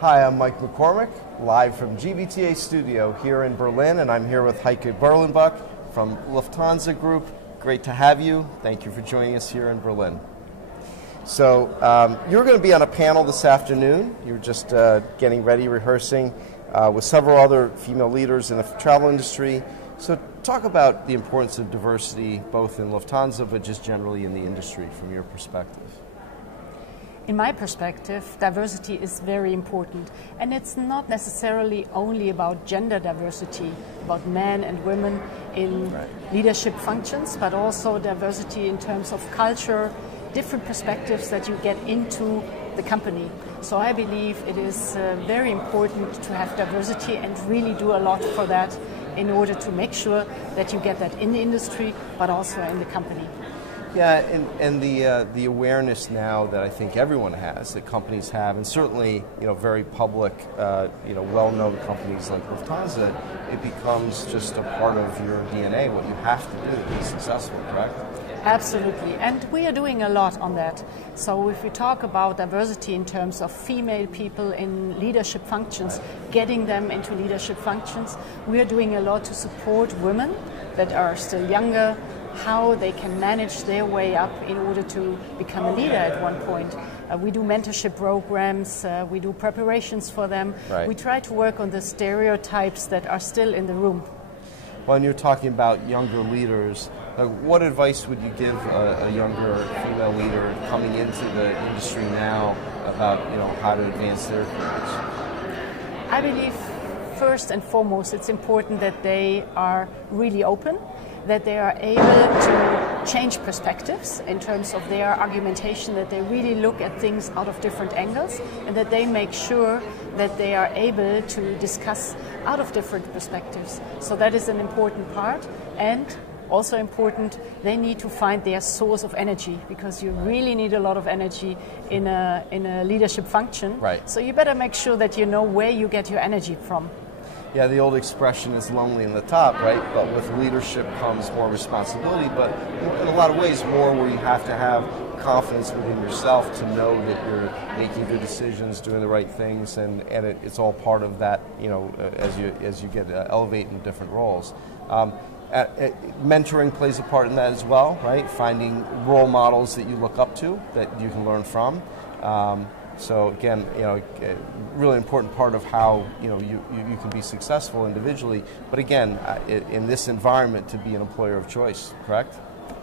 Hi, I'm Mike McCormick, live from GBTA studio here in Berlin, and I'm here with Heike Birlenbach from Lufthansa Group. Great to have you. Thank you for joining us here in Berlin. So you're going to be on a panel this afternoon. You're just getting ready, rehearsing with several other female leaders in the travel industry. So talk about the importance of diversity, both in Lufthansa, but just generally in the industry from your perspective. In my perspective, diversity is very important, and it's not necessarily only about gender diversity, about men and women in leadership functions, but also diversity in terms of culture, different perspectives that you get into the company. So I believe it is very important to have diversity and really do a lot for that in order to make sure that you get that in the industry, but also in the company. Yeah, and the awareness now that I think everyone has, that companies have, and certainly very public, well-known companies like Lufthansa, it becomes just a part of your DNA, what you have to do to be successful, correct? Absolutely, and we are doing a lot on that. So if we talk about diversity in terms of female people in leadership functions, getting them into leadership functions, we are doing a lot to support women that are still younger, how they can manage their way up in order to become a leader at one point. We do mentorship programs, we do preparations for them. Right. We try to work on the stereotypes that are still in the room. When you're talking about younger leaders, what advice would you give a younger female leader coming into the industry now about how to advance their careers? I believe first and foremost it's important that they are really open, that they are able to change perspectives in terms of their argumentation, that they really look at things out of different angles, and that they make sure that they are able to discuss out of different perspectives. So that is an important part, and also important, they need to find their source of energy, because you really need a lot of energy in a leadership function. Right. So you better make sure that you know where you get your energy from. Yeah, the old expression is lonely in the top, right? But with leadership comes more responsibility, but in a lot of ways more where you have to have confidence within yourself to know that you're making good decisions, doing the right things, and it's all part of that, as you get elevate in different roles. Mentoring plays a part in that as well, right? Finding role models that you look up to, that you can learn from. So again, really important part of how you can be successful individually, but again, in this environment, to be an employer of choice, correct?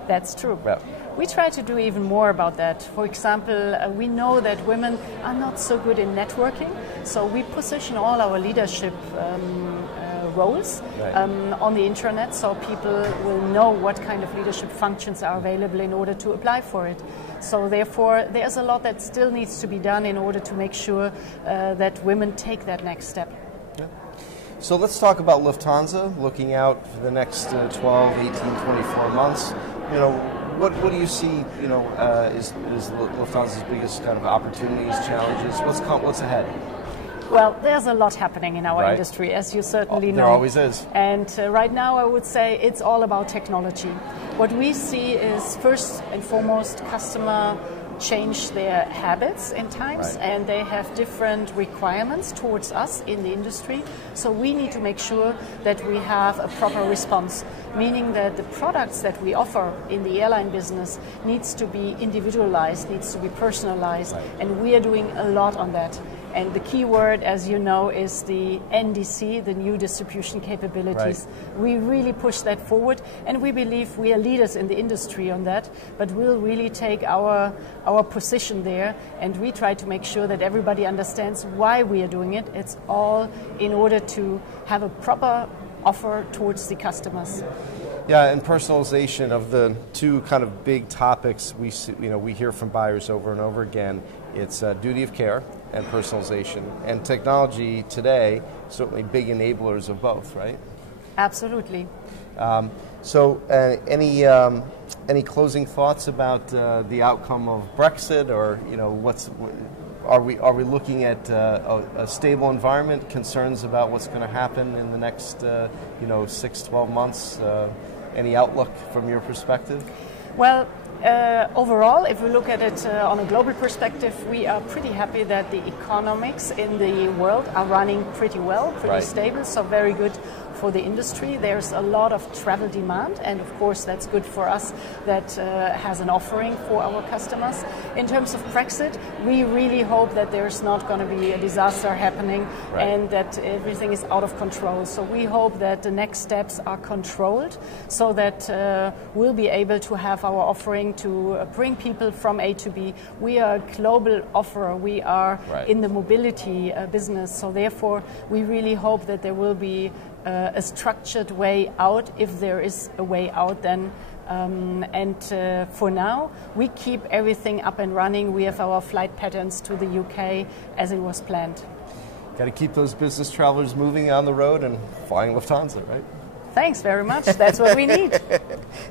That's true. Yeah. We try to do even more about that. For example, we know that women are not so good in networking, so we position all our leadership roles on the intranet, so people will know what kind of leadership functions are available in order to apply for it. So therefore, there's a lot that still needs to be done in order to make sure that women take that next step. Yeah. So let's talk about Lufthansa, looking out for the next 12, 18, 24 months. What do you see, is Lufthansa's biggest kind of opportunities, challenges? What's ahead? Well, there's a lot happening in our industry, as you certainly know. There always is. And right now I would say it's all about technology. What we see is first and foremost customer change their habits in times, and they have different requirements towards us in the industry. So we need to make sure that we have a proper response, meaning that the products that we offer in the airline business needs to be individualized, needs to be personalized, and we are doing a lot on that. And the key word, as you know, is the NDC, the new distribution capabilities. We really push that forward, and we believe we are leaders in the industry on that, but we'll really take our position there, and we try to make sure that everybody understands why we are doing it. It's all in order to have a proper offer towards the customers. Yeah, and personalization of the two kind of big topics we hear from buyers over and over again. It's duty of care and personalization, and technology today certainly big enablers of both, right? Absolutely. So, any closing thoughts about the outcome of Brexit, or are we looking at a stable environment? Concerns about what's going to happen in the next 6-12 months? Any outlook from your perspective? Well, overall, if we look at it on a global perspective, we are pretty happy that the economics in the world are running pretty well, pretty stable, so very good for the industry. There's a lot of travel demand, and of course that's good for us that has an offering for our customers. In terms of Brexit, we really hope that there's not going to be a disaster happening and that everything is out of control. So we hope that the next steps are controlled so that we'll be able to have our offering to bring people from A to B. We are a global offerer. We are in the mobility business, so therefore we really hope that there will be a structured way out, if there is a way out then. For now, we keep everything up and running. We have our flight patterns to the UK as it was planned. Got to keep those business travelers moving on the road and flying Lufthansa, right? Thanks very much. That's what we need.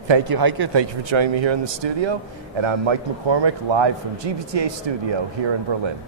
Thank you, Heike. Thank you for joining me here in the studio. And I'm Mike McCormick, live from GBTA Studio here in Berlin.